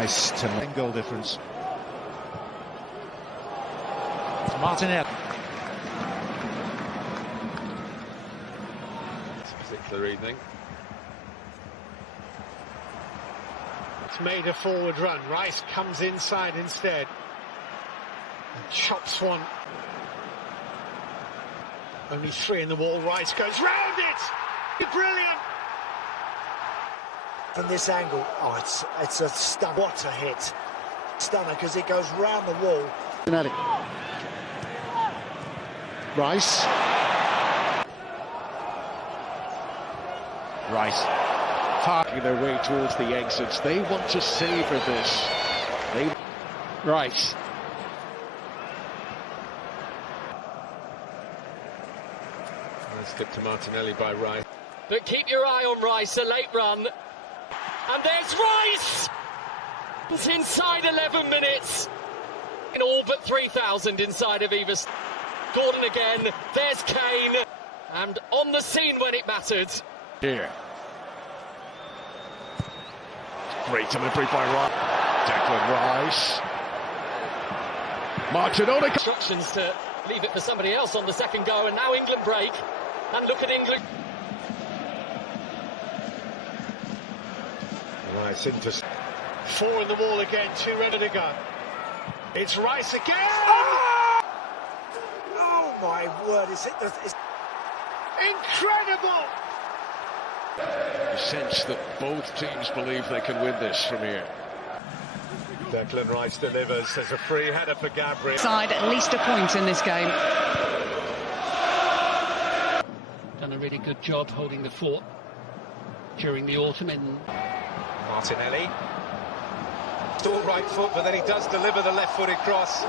Rice to goal difference. It's Martinelli. This particular evening. It's made a forward run. Rice comes inside instead. And chops one. Only three in the wall. Rice goes round it. Brilliant. From this angle, oh, it's a stunner. What a hit. Stunner, because it goes round the wall. Rice. Rice. Parking their way towards the exits. They want to savour this. Rice. Nice tip to Martinelli by Rice. But keep your eye on Rice, a late run. And there's Rice! It's inside 11 minutes. In all but 3,000 inside of Evers. Gordon again, there's Kane. And on the scene when it mattered. Here. Great delivery by Rice. Declan Rice. Martinelli. Instructions to leave it for somebody else on the second go. And now England break. And look at England. Rice into four in the wall again, two ready to go. It's Rice again! Oh my word, it's incredible! You sense that both teams believe they can win this from here. Declan Rice delivers. There's a free header for Gabriel. Side at least a point in this game. Done a really good job holding the fort during the autumn in Martinelli. Still right foot, but then he does deliver the left-footed cross.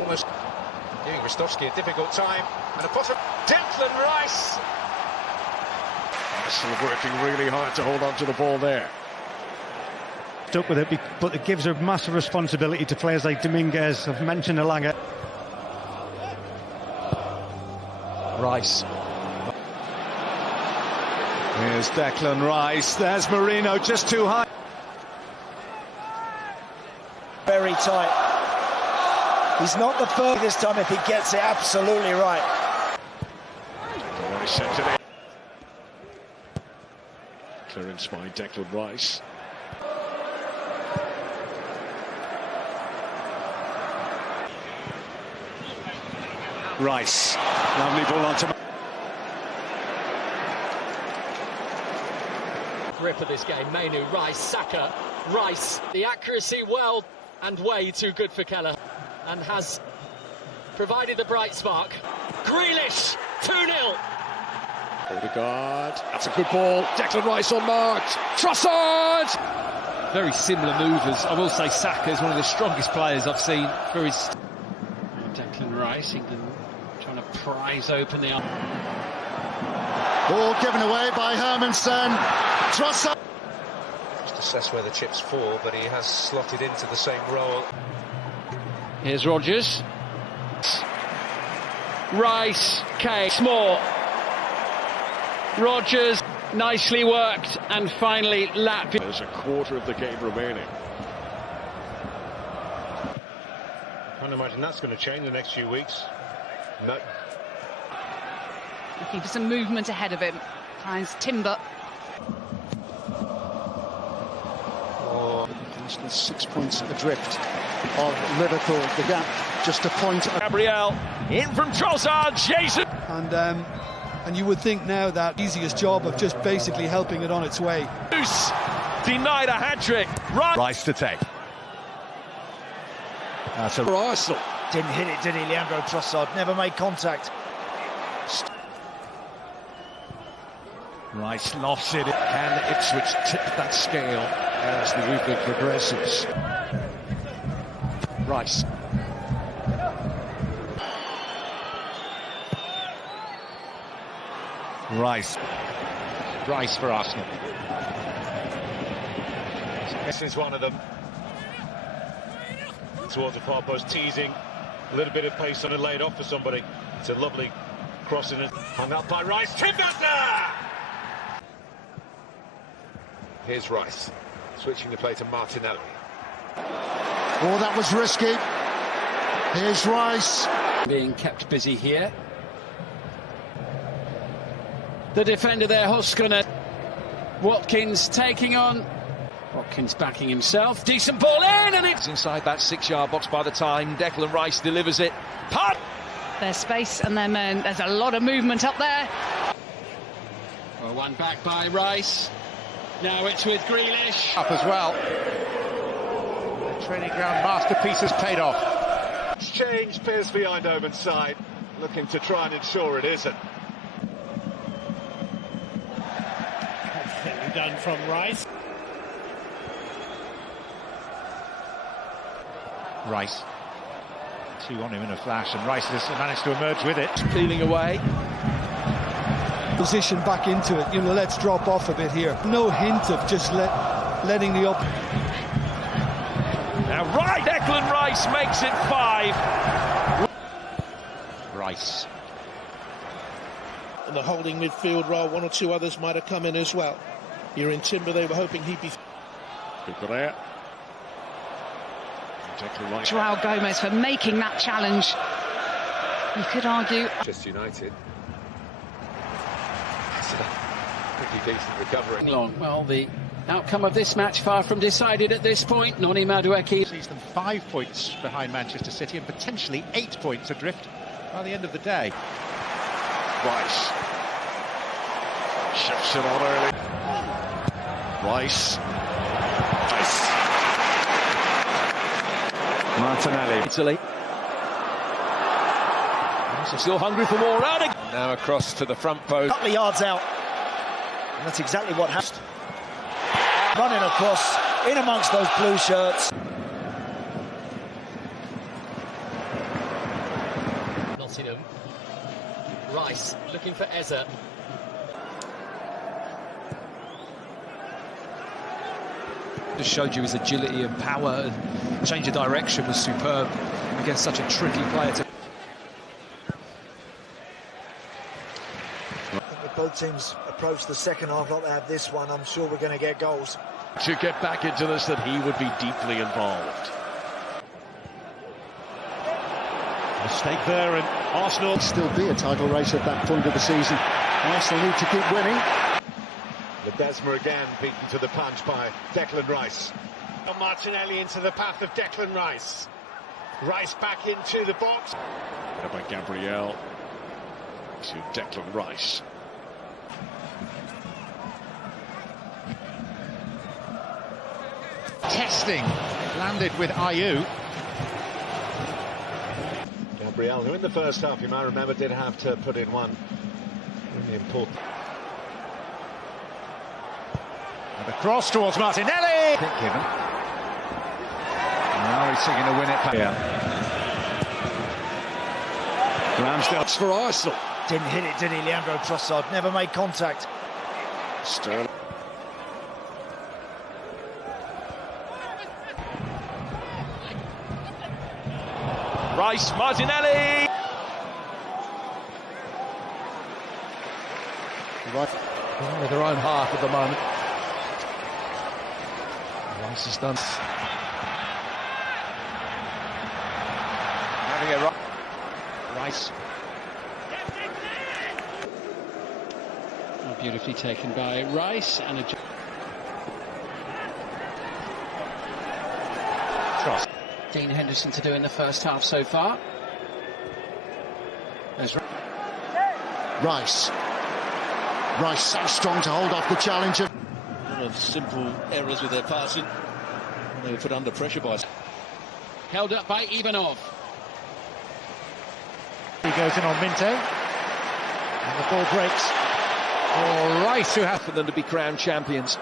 Almost giving Rostovsky a difficult time. And a bottom. Declan Rice. Still working really hard to hold on to the ball there. Stuck with it, but it gives a massive responsibility to players like Dominguez. I've mentioned Elanga. Rice. Here's Declan Rice. There's Marino, just too high. very tight. He's not the first this time if he gets it absolutely right. Rice sent it in. Clearance by Declan Rice. Rice, lovely ball onto. Grip of this game, Mainu, Rice, Saka, Rice. The accuracy well and way too good for Keller, and has provided the bright spark. Grealish, 2-0. Odegaard, that's a good ball. Declan Rice on marked. Trossard! Very similar movers. I will say Saka is one of the strongest players I've seen for his. Declan Rice, England trying to prise open the. Ball given away by Hermansen. Trossard. Just assess where the chips fall, but he has slotted into the same role. Here's Rodgers. Rice, Kane, Small. Rodgers, nicely worked, and finally Latvia. There's a quarter of the game remaining. I can't imagine that's going to change in the next few weeks. No. Looking for some movement ahead of him. Finds Timber. Arsenal 6 points adrift of Liverpool. The gap just a point. Gabriel in from Trossard, Jason. And you would think now that easiest job of just basically helping it on its way. Denied a hat-trick. Rice to take. That's a Arsenal. Didn't hit it, did he? Leandro Trossard never made contact. Rice lofts it. Can Ipswich tip that scale as the evening progresses? Rice. Rice for Arsenal. This is one of them. Towards the far post, teasing. A little bit of pace on it, laid off for somebody. It's a lovely crossing it. Hung up by Rice. Timber! Here's Rice, switching the play to Martinelli. Oh, that was risky. Here's Rice. Being kept busy here. The defender there, Hoskinen. Watkins taking on. Watkins backing himself. Decent ball in, and it's inside that 6-yard box by the time Declan Rice delivers it. Their space and their men. There's a lot of movement up there. Well, one back by Rice. Now it's with Grealish. Up as well. Training ground masterpiece has paid off. It's changed, PSV Eindhoven's side, looking to try and ensure it isn't. Perfectly done from Rice. Rice. 2 on him in a flash, and Rice has managed to emerge with it. Peeling away. Position back into it. Let's drop off a bit here. No hint of just letting the up. Now Declan Rice makes it 5. Rice. In the holding midfield role, 1 or 2 others might have come in as well. You're in Timber, they were hoping he'd be... Good there. Joao Gomez for making that challenge. You could argue. Manchester United. That's a pretty decent recovery. Long. Well, the outcome of this match far from decided at this point. Noni Madueke sees them 5 points behind Manchester City and potentially 8 points adrift by the end of the day. Rice shifts it on early. Rice. Martinelli. Italy. Still hungry for more. Now across to the front post. A couple of yards out. And that's exactly what happened. Running across, in amongst those blue shirts. Nottingham. Rice looking for Eze. Just showed you his agility and power, and change of direction was superb against such a tricky player. Both teams approach the second half like they have this one. I'm sure we're going to get goals. To get back into this, that he would be deeply involved. Mistake there, and Arsenal Still be a title race at that point of the season. Arsenal need to keep winning. Ledesma again beaten to the punch by Declan Rice. Martinelli into the path of Declan Rice. Rice back into the box. By Gabriel to Declan Rice. Testing landed with Ayew. Gabriel, who in the first half, you might remember, did have to put in one really important. And the cross towards Martinelli. Pick given. Now he's seeking to win it back. Ramsdale for Arsenal. Didn't hit it, did he, Leandro Trossard? Never made contact. Sterling. Rice, Martinelli. Right with their own half at the moment. Rice is done. Having a Rice. beautifully taken by Rice and a cross. Dean Henderson to do in the first half so far. There's Rice. Rice so strong to hold off the challenger. A lot of simple errors with their passing. They were put under pressure by... Held up by Ivanov. He goes in on Minte. And the ball breaks for Rice, who has for them to be crowned champions.